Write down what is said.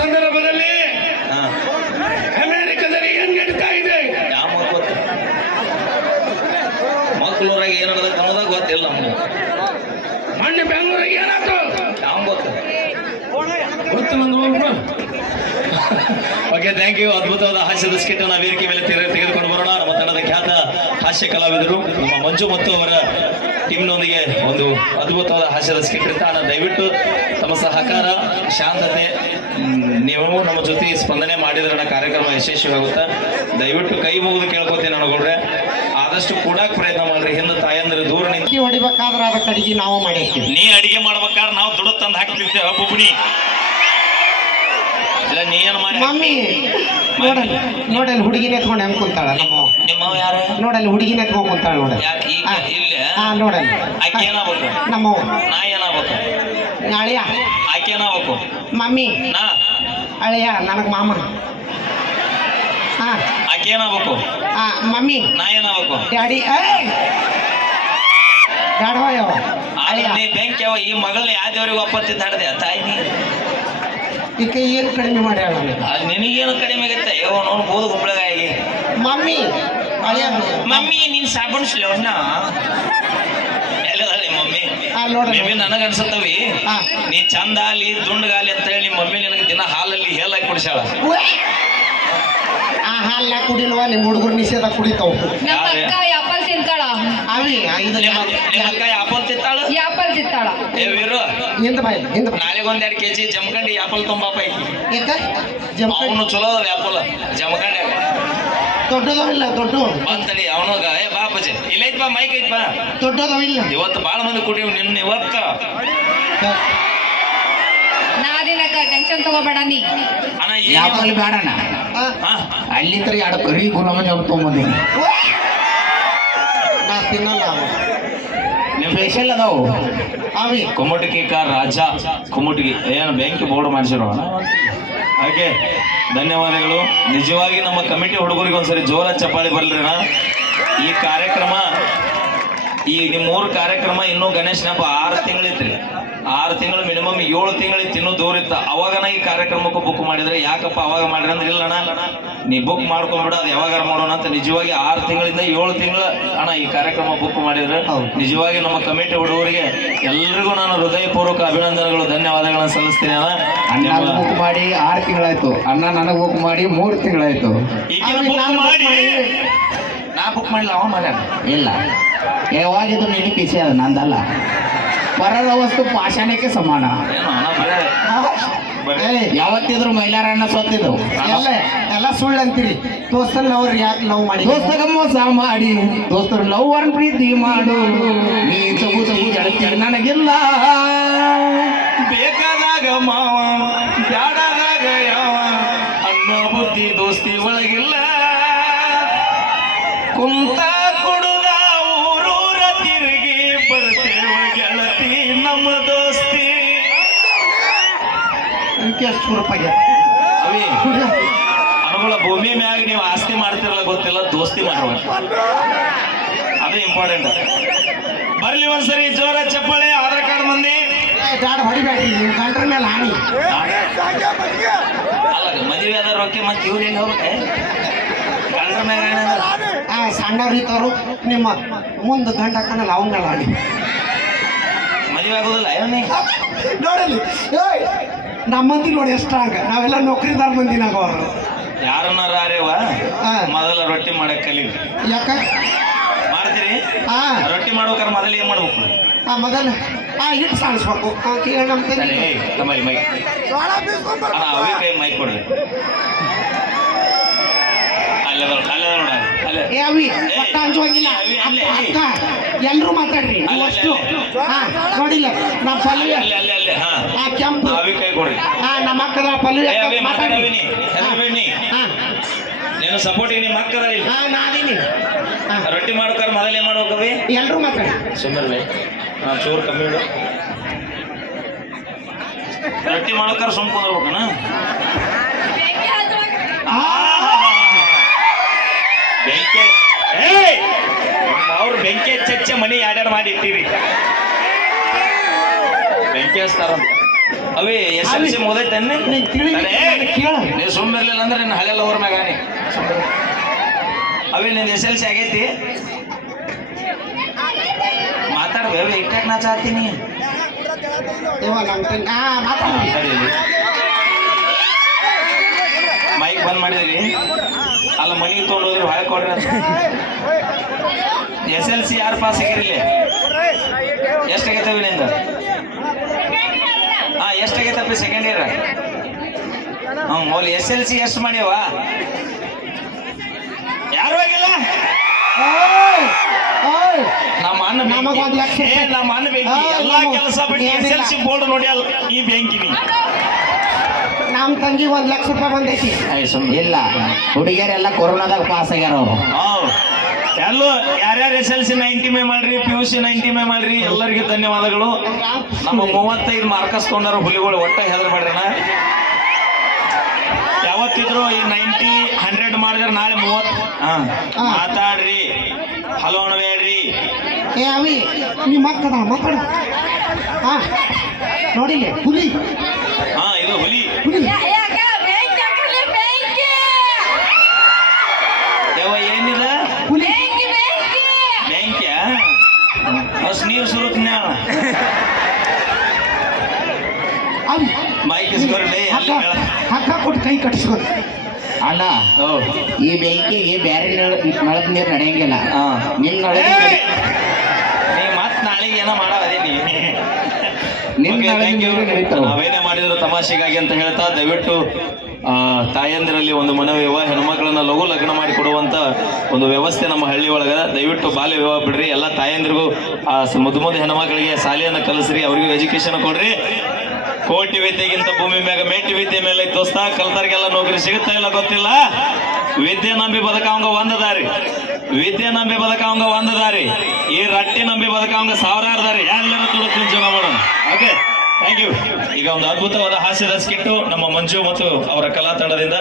ಸಂದರ್ಭದಲ್ಲಿ ಅಮೆರಿಕದಲ್ಲಿ ಏನ್ ನಡೀತಾ ಇದೆ? ಯಾವ ಮಕ್ಕಳೂರಾಗ ಏನ್ ನಡೆದ ಅನ್ನೋದಾಗ ಗೊತ್ತಿಲ್ಲ ನಮ್ಗೆ. ಮೊನ್ನೆ ಬೆಂಗಳೂರಿಗೆ ಏನಾಯ್ತು? ಯಾವ ಗೊತ್ತ? ಗೊತ್ತು ನಂದು ಓಕೆ ಥ್ಯಾಂಕ್ ಯು ಅದ್ಭುತವಾದ ಹಾಸ್ಯದ ಸ್ಕಿಟ್ ನಾವು ವೇದಿಕೆ ಮೇಲೆ ತೆಗೆದುಕೊಂಡು ಬರೋಣ. ನಮ್ಮ ತಂಡದ ಖ್ಯಾತ ಹಾಸ್ಯ ಕಲಾವಿದರು ನಮ್ಮ ಮಂಜು ಮತ್ತು ಅವರ ಟೀಮ್ನೊಂದಿಗೆ ಒಂದು ಅದ್ಭುತವಾದ ಹಾಸ್ಯದ ಸ್ಕಿಟ್ ಇರ್ತಾನ ದಯವಿಟ್ಟು ತಮ್ಮ ಸಹಕಾರ ಶಾಂತತೆ ನೀವು ನಮ್ಮ ಜೊತೆ ಸ್ಪಂದನೆ ಮಾಡಿದ್ರೆ ಕಾರ್ಯಕ್ರಮ ಯಶಸ್ವಿಯಾಗುತ್ತೆ. ದಯವಿಟ್ಟು ಕೈ ಮುಗಿದು ಕೇಳ್ಕೊತೀನಿ ಅನ್ಕೊಳ್ರೆ ಆದಷ್ಟು ಕೂಡ ಪ್ರಯತ್ನ ಮಾಡ್ರಿ. ಹಿಂದೆ ತಾಯಂದ್ರೆ ದೂರ ನಿಂತು ಅಕ್ಕಿ ಹೊಡಿಬೇಕಾದ್ರೆ ಅದಕ್ಕೆ ಅಡಿಗೆ ನಾವು ಮಾಡಿರ್ತೀವಿ. ನೀ ಅಡಿಗೆ ಮಾಡ್ಬೇಕಾದ್ರೆ ನಾವು ದುಡ್ಡು ತಂದು ಹಾಕ್ತಿರ್ತೇವೆ. ಬುಬ್ಣಿ ಇಲ್ಲ ನೀ ಏನ್ ಮಾಡಿ ಮಮ್ಮಿ ನೋಡಲ್ಲಿ ನೋಡಲ್ಲಿ ಹುಡುಗಿನ ಎತ್ಕೊಂಡು ಹೆಂಗ್ ಕುಂತಾಳ ನಮ್ಮ ನಿಮ್ಮ ಯಾರು? ನೋಡಲ್ಲಿ ಹುಡುಗಿನ ಎತ್ಕೊಂಡು ಕುಂತಾಳ ನೋಡ ಈಗ ಇಲ್ಲ ಹಾ ನೋಡಲ್ಲಿ ಆಕೆ ಏನಾಗ್ಬೇಕು ನಮ್ಮವ್ವ ನಾ ಏನಾಗ್ಬೇಕು? ಅಳಿಯ ಆಕೆ ಏನಾಗ್ಬೇಕು? ಮಮ್ಮಿ. ನಾ? ಅಳಿಯ ನನಗ್ ಮಾಮ ಹಾ. ಆಕೆ ಏನಾಗ್ಬೇಕು? ಹಾ ಮಮ್ಮಿ. ನಾ ಏನಾಗ್ಬೇಕು? ಡ್ಯಾಡಿ ಏಯ್ ಡ್ಯಾಡ್ ಹೋಯವ ಆದ್ರೆ ಅಳಿಯ ನೀ ಬೆಂಕಿ ಯಾವ ಈ ಮಗಳ ಯಾವ ದೇವ್ರಿಗೆ ಒಪ್ಪತ್ತಿದ್ದ ಹಾಡ್ದೆ ತಾಯಿ ನೀ? ಈಕೆ ಏನು ಕಡಿಮೆ ಮಾಡ್ಯಾಳ? ನಿನಗೇನು ಕಡಿಮೆ ಆಗತ್ತೆ? ಅಯ್ಯೋ ನೋಡು ಬೋದು ಗುಂಬಳಗಾಗಿ ಮಮ್ಮಿ. ಮಮ್ಮಿ ನೀನ್ ಅಣ್ಣ. ಎಲ್ಲದಾಳಿ ಮಮ್ಮಿ? ಹಾ ನೋಡ್ರಿ ಮೇಬಿ ನನಗ ಅನ್ಸತ್ತವಿ. ಹಾ. ನೀ ಚಂದಾಲಿ ದುಂಡಗಾಲಿ ಅಂತ ಹೇಳಿ ಮಮ್ಮಿ ನಿನಗೆ ದಿನ ಹಾಲಲ್ಲಿ ಹೇಲಾಗಿ ಕುಡಿಸಾಳ ಆ ಹಾಲ್ನ ಕುಡಿಲ್ವ? ನಿಮ್ಮ ಹುಡುಗರು ನಿಷೇಧ ಕುಡಿತಾವ. ನಮ್ಮ? ಅಕ್ಕ ಯಾಪಲ್ ತಿಂತಾಳ. ಅವಿ ಇದು ನಿಮ್ಮ ನಿಮ್ಮ ಅಕ್ಕ ಆಪಲ್ ತಿತ್ತಾಳು ಯಾಪಲ್ ತಿಂತಾಳ. ಏ ವೀರು. ಹಿಂದ ಬಾಯ್ ಹಿಂದ ನಾಳೆಗೆ ಒಂದ್ ಎರಡು ಕೆಜಿ ಜಮಖಂಡಿ ಆಪಲ್ ತುಂಬಾಪ ಐತಿ. ಯಾಕ ಜಮಖಂಡಿ? ಚಲೋ ಅದ ಆಪಲ್ ಜಮಖಂಡ್ಯಾಗ ದೊಡ್ಡದವಿಲ್ಲ ದೊಡ್ಡ ಬಂತಡಿ ಅವನೋಗ ಏ ಬಾಪಜೆ ಇಲ್ಲ ಐತ್ ಬಾ ಮೈಕ್ ಐತ್ ಬಾ. ದೊಡ್ಡದವಿಲ್ಲ ಇವತ್ತು ಬಾಳ ಮಂದಿ ಕುಡಿಯವ್ ನಿನ್ನ ಇವತ್ತು. ನಾದಿನಕ್ಕ ಟೆನ್ಷನ್ ತಗೋಬೇಡ ನೀ. ಅಣ್ಣ ಏನ್ ಬೇಡಣ್ಣ ಆ, ಅಲ್ಲಿಂದ ಎರಡು ಕರಿ ಗುಲಾಬ್ ಜಾಮೂನ್ ನಾ ತಿನ್ನಲ್ಲ ನಿಮ್ಮ ನಿಮ್ ಸ್ಪೆಷಲ್ ಅದಾವು. ಅವಿ. ಕುಮಟಿಗೆ ಕಾ ರಾಜ. ಕುಮಟಿಗೆ ಏನು ಬೆಂಕಿ ಬೋರ್ಡ್ ಮಾಡಿಸಿರೋ ಹಾಗೆ ಧನ್ಯವಾದಗಳು. ನಿಜವಾಗಿ ನಮ್ಮ ಕಮಿಟಿ ಹುಡುಗರಿಗೆ ಒಂದ್ಸರಿ ಜೋರ ಚಪ್ಪಾಳಿ ಬರ್ಲಿನ ಈ ಕಾರ್ಯಕ್ರಮ ಈ ಮೂರು ಕಾರ್ಯಕ್ರಮ ಇನ್ನು ಗಣೇಶನ ಹಬ್ಬ ಆರು ತಿಂಗಳಿತ್ರಿ. ಆರು ತಿಂಗಳು ಮಿನಿಮಮ್ ಏಳು ತಿಂಗಳಿತ್ತು ಇನ್ನೂ ದೂರ ಇತ್ತು. ಅವಾಗನ ಈ ಕಾರ್ಯಕ್ರಮಕ್ಕೂ ಬುಕ್ ಮಾಡಿದ್ರೆ ಯಾಕಪ್ಪ ಅವಾಗ ಮಾಡ್ರಿ ಅಂದ್ರೆ ಇಲ್ಲ ಅಣ್ಣ ನೀ ಬುಕ್ ಮಾಡ್ಕೊಂಡ್ಬಿಡ ಅದು ಯಾವಾಗ ಮಾಡೋಣ ಅಂತ ನಿಜವಾಗಿ ಆರು ತಿಂಗಳಿಂದ ಏಳು ತಿಂಗಳ ಅಣ್ಣ ಈ ಕಾರ್ಯಕ್ರಮ ಬುಕ್ ಮಾಡಿದ್ರೆ ನಿಜವಾಗಿ ನಮ್ಮ ಕಮಿಟಿ ಹುಡುಗರಿಗೆ ಎಲ್ರಿಗೂ ನಾನು ಹೃದಯಪೂರ್ವಕ ಅಭಿನಂದನೆಗಳು ಧನ್ಯವಾದಗಳನ್ನ ಸಲ್ಲಿಸ್ತೀನಿ ಅಣ್ಣ. ಅಣ್ಣ ಬುಕ್ ಮಾಡಿ ಆರು ತಿಂಗಳಾಯ್ತು. ಅಣ್ಣ ನನಗೆ ಬುಕ್ ಮಾಡಿ ಮೂರು ತಿಂಗಳಾಯ್ತು. ಬುಕ್ ಮಾಡಿಲ್ಲ ಅವ ಮಾಡ್ಯಾನ ಇಲ್ಲ. ಯಾವಾಗಿದ್ದು ನಿನ್ನ ಪಿಸಿ ಅದು ನಂದಲ್ಲ. ಪರದ ವಸ್ತು ಪಾಷಾಣಕ್ಕೆ ಸಮಾನ. ಯಾವತ್ತಿದ್ರು ಮೈಲಾರಣ್ಣ ಸೋತಿದ್ದು. ಎಲ್ಲ ಎಲ್ಲ ಸುಳ್ಳು ಅಂತೀರಿ. ದೋಸ್ತರು ಲವ್ ಯಾಕೆ ಲವ್ ಮಾಡಿ ದೋಸ್ತಗ ಮೋಸ ಮಾಡಿ ದೋಸ್ತರು ಲವ್ ಅನ್ ಪ್ರೀತಿ ಮಾಡು. ನೀ ತಗು ತಗು ನನಗಿಲ್ಲ. ಬೇಕಾದಾಗ ಮಾವ. ಕುಂತ ಕುಡುದ ಊರೂರ ತಿರುಗಿ ಬರ್ತೇವ ಗೆಳತಿ ನಮ್ಮ ದೋಸ್ತಿ. ಎಷ್ಟು ರೂಪಾಯಿ ಅನುಗುಳ ಭೂಮಿ ಮ್ಯಾಗ ನೀವು ಆಸ್ತಿ ಮಾಡ್ತಿರಲ್ಲ ಗೊತ್ತಿಲ್ಲ ದೋಸ್ತಿ ಮಾಡ್ಬೇಕು ಅದು ಇಂಪಾರ್ಟೆಂಟ್ ಬರ್ಲಿ ಒಂದ್ಸರಿ ಜೋರ ಚಪ್ಪಾಳೆ ಆಧಾರ್ ಕಾರ್ಡ್ ಮಂದಿ. ಗಂಡ್ರ ಮೇಲೆ ಹಾನಿ. ಅಲ್ಲ ಮದುವೆ ಆದ ರೊಕ್ಕ ಮತ್ತೆ ಇವ್ರು ಎಲ್ಲಿ ಹೋಗ್ಬೇಕು? ಗಂಡ್ರ ಮೇಲೆ ಏನಾದ್ರು? ಆ ಸಣ್ಣವ್ರು ಇದ್ದವರು ನಿಮ್ಮ ಮುಂದೆ ಗಂಡ ಹಾಕನಲ್ಲ ಅವನ ಮೇಲೆ ಹಾನಿ ಮದುವೆ ಆಗೋದಿಲ್ಲ ನೋಡಲಿ. ಏಯ್ ನಮ್ಮ ಮಂದಿ ನೋಡಿ ಎಷ್ಟಾಗ ನಾವೆಲ್ಲ ನೌಕರಿದಾರ ಮಂದಿನಾಗ ಅವರು. ಯಾರನ್ನಾರ. ಮೊದಲ ರೊಟ್ಟಿ ಮಾಡಕ್ ಕಲಿ ಯಾಕ? ಮಾಡ್ತೀರಿ? ಹಾ ರೊಟ್ಟಿ ಮಾಡ್ಬೇಕಾರೆ ಮೊದಲು ಏನ್ ಮಾಡ್ಬೇಕು? ಆ ಮೊದಲು ಆ ಹಿಟ್ಟು ಸಾಣಿಸ್ಬೇಕು ನಮ್ಮ ಮೈಕ್ ಮೈಕ್ ಕೊಡ್ರಿ ಅಲ್ಲದ ಅಲ್ಲದ ನೋಡ ಅಲ್ಲೇ ಏ ಅವಿ ಒಟ್ಟ ಅಂಜುವಂಗಿಲ್ಲ ಅವಿ, ಅಕ್ಕ ಎಲ್ರು ಮಾತಾಡ್ರಿ. ಅಷ್ಟು. ಹಾ ನೋಡಿಲ್ಲ. ನಮ್ಮ ಪಲ್ವಿ ಅಲ್ಲೇ ಅಲ್ಲೇ ಅಲ್ಲೇ. ಹಾ. ಆ ಕೆಂಪು. ಹಾ ನಮ್ಮ ಅಕ್ಕದ ಪಲ್ವಿ ಹಾ. ನೀನು ಸಪೋರ್ಟ್ ನಿಮ್ಮ ಅಕ್ಕದ ಇಲ್ಲ? ಹಾ ನಾದೀನಿ ರೊಟ್ಟಿ ಮಾಡ್ಬೇಕಾರೆ ಮೊದಲೇ ಏನ್ ಮಾಡ್ಬೇಕವಿ ಎಲ್ಲರೂ ಮಾತಾಡಿ. ಸುಮ್ಮನೆ. ಹಾ ಚೂರು ಕಮ್ಮಿ ಇಡು ರೊಟ್ಟಿ ಮಾಡ್ಬೇಕಾರೆ ಸುಮ್ ಕುಂದ್ರಬೇಕನ ಬೆಂಕಿ! ಅವ್ರು ಬೆಂಕಿ ಚಚ್ಚ ಮನಿ ಯಾರ್ಯಾರು ಮಾಡಿ ಇಟ್ಟಿರಿ ಬೆಂಕಿ ಹಚ್ತಾರಂತ. ಅವೇ ಎಸ್ ಎಲ್ ಸಿ ಮುಗದೈತೆ ನೀನ್ ತಿಳಿ ಕೇಳು. ನೀವು ಸುಮ್ಮನಿರ್ಲಿಲ್ಲ ಅಂದ್ರೆ ನಿನ್ನ ಹಳೆ ಲವರ್ ಮ್ಯಾಗಾನಿ ಅವೇ ನಿನ್ನ ಎಸ್ ಎಲ್ ಸಿ ಆಗೈತಿ? ಮಾತಾಡ್ಬೇಕು ಇಟ್ಟಾಗ ನಾ ಚಾತೀನಿ ಮಾತಾಡಿ. ಬಂದ್ ಮಾಡಿದ್ರಿ ಅಲ್ಲ ಮನಿ ತೊಗೊಂಡು ಹೋದ್ರಿ ಹೊಳೆ ಕೊಡ್ರಿ ಎಸ್ ಎಲ್ ಸಿ ಯಾರು ಪಾಸ್ ಆಗಿರಲಿ? ಎಷ್ಟಾಗೈತವಿ ನಿಂದ? ಹಾ ಎಷ್ಟಾಗೈತಪ್ಪ ಸೆಕೆಂಡ್ ಇಯರ್ ಹ್ಞೂ ಓಲ್ ಎಸ್ ಎಲ್ ಸಿ ಎಷ್ಟು ಮಾಡ್ಯವ? ಯಾರು ಆಗಿಲ್ಲ? ನಮ್ಮ ಅಣ್ಣ ನಮಗ ಒಂದ್ ಲಕ್ಷ ನಮ್ಮ ಅಣ್ಣ ಬೆಂಕಿ ಎಲ್ಲಾ ಕೆಲಸ ಬಿಟ್ಟು ಎಸ್ ಎಲ್ ಸಿ ಬೋರ್ಡ್ ನೋಡಿ ಅಲ್ಲ ಈ ಬೆಂಕಿನಿ ನಮ್ಮ ತಂಗಿ ಒಂದ್ ಲಕ್ಷ ರೂಪಾಯಿ ಬಂದೈತಿ. ಇಲ್ಲ. ಹುಡುಗಿಯರೆಲ್ಲ ಕೊರೋನಾದಾಗ ಪಾಸ್ ಆಗ್ಯಾರ ಅವರು. ಎಲ್ಲೂ ಯಾರ್ಯಾರು ಎಸ್ ಎಲ್ ಸಿ ನೈಂಟಿ ಮೇ ಮಾಡ್ರಿ ಪಿ ಯು ಸಿ ನೈಂಟಿ ಮೇ ಮಾಡ್ರಿ ಎಲ್ಲರಿಗೂ ಧನ್ಯವಾದಗಳು. ನಮ್ಮ ಮೂವತ್ತೈದು ಮಾರ್ಕಸ್ ತೊಗೊಂಡಾರ ಹುಲಿಗಳು ಒಟ್ಟ ಹೆದರ್ ಮಾಡ್ರಣ. ಯಾವತ್ತಿದ್ರು ಈ ನೈಂಟಿ ಹಂಡ್ರೆಡ್ ಮಾಡಿದ್ರೆ ನಾಳೆ ಮೂವತ್ ಹಾ. ಹಾ. ಮಾತಾಡ್ರಿ. ಹಲೋ ಅಣಬೇಡ್ರಿ ಏ ಅವಿ ನಿಮ್ಮ ಅಕ್ಕದ ಮಾತಾಡ ಹಾ. ನೋಡಿಲ್ಲ ಹುಲಿ. ಹಾ. ಇದು ಹುಲಿ. ಹುಲಿ ಯಾಕ ಬೆಂಕಿ ಹಾಕಲಿ ಬೆಂಕಿ. ಯಾವ ಏನಿದ? ಹುಲಿ ಬೆಂಕಿ ಬೆಂಕಿ. ಬ್ಯಾಂಕ್ಯಾ ಹೊಸ ನೀರು ಸುರುತ್ನ್ಯ ಅವಿ ಬೈಕ್ ಇಸ್ಕೊರ್ಲಿ ಹಗ್ಗ ಕೊಟ್ಟು ಕೈ ಕಟ್ಟಿಸ್ಕೊ ಅಣ್ಣ ಓ ಈ ಬೆಂಕಿಗೆ ಬೇರೆ ನಳದ ನೀರು ನಡೆಯಂಗಿಲ್ಲ. ಹಾ. ನಿನ್ ನಳದ! ನೀ ಮತ್ ನಾಳೆಗೆ ಏನೋ ನೀ. ನಳದ ನೀರು ನಡೀತಾವ. ನಾವೇನೇ ಮಾಡಿದ್ರು ತಮಾಷೆಗಾಗಿ ಅಂತ ಹೇಳ್ತಾ ದಯವಿಟ್ಟು ತಾಯಂದಿರಲ್ಲಿ ಒಂದು ಮನವಿ ವಿವಾಹ ಹೆಣ್ಮಕ್ಳನ್ನ ಲಘು ಲಗ್ನ ಮಾಡಿ ಕೊಡುವಂತ ಒಂದು ವ್ಯವಸ್ಥೆ ನಮ್ಮ ಹಳ್ಳಿ ಒಳಗದ. ದಯವಿಟ್ಟು ಬಾಲ್ಯ ವಿವಾಹ ಬಿಡ್ರಿ. ಎಲ್ಲ ತಾಯಂದಿರಿಗೂ, ಆ ಮುದ್ದು ಮುದ್ದು ಹೆಣ್ಮಕ್ಳಿಗೆ ಶಾಲೆಯನ್ನು ಕಲಿಸ್ರಿ, ಅವ್ರಿಗೂ ಎಜುಕೇಶನ್ ಕೊಡ್ರಿ. ಕೋಟಿ ವಿದ್ಯೆಗಿಂತ ಭೂಮಿ ಮ್ಯಾಗ ಮೇಟಿ ವಿದ್ಯೆ ಮೇಲೆ ದೋಸ್ತ ಕಲ್ತರಿಗೆಲ್ಲ ನೌಕರಿ ಸಿಗುತ್ತಾ ಇಲ್ಲ ಗೊತ್ತಿಲ್ಲ? ವಿದ್ಯೆ ನಂಬಿ ಬದುಕವಂಗ ಒಂದ ದಾರಿ. ವಿದ್ಯೆ ನಂಬಿ ಬದುಕವಂಗ ಒಂದ ದಾರಿ. ಈ ರಟ್ಟಿ ನಂಬಿ ಬದುಕವಂಗ ಸಾವಿರಾರು ದಾರಿ. ಎಲ್ಲರೂ ತುಡುತ್ತಿನ ಜೀವನ ಮಾಡೋಣ. ಓಕೆ ಥ್ಯಾಂಕ್ ಯು ಈಗ ಒಂದು ಅದ್ಭುತವಾದ ಹಾಸ್ಯದ ಸ್ಕಿಟ್ಟು ನಮ್ಮ ಮಂಜು ಮತ್ತು ಅವರ ಕಲಾ ತಂಡದಿಂದ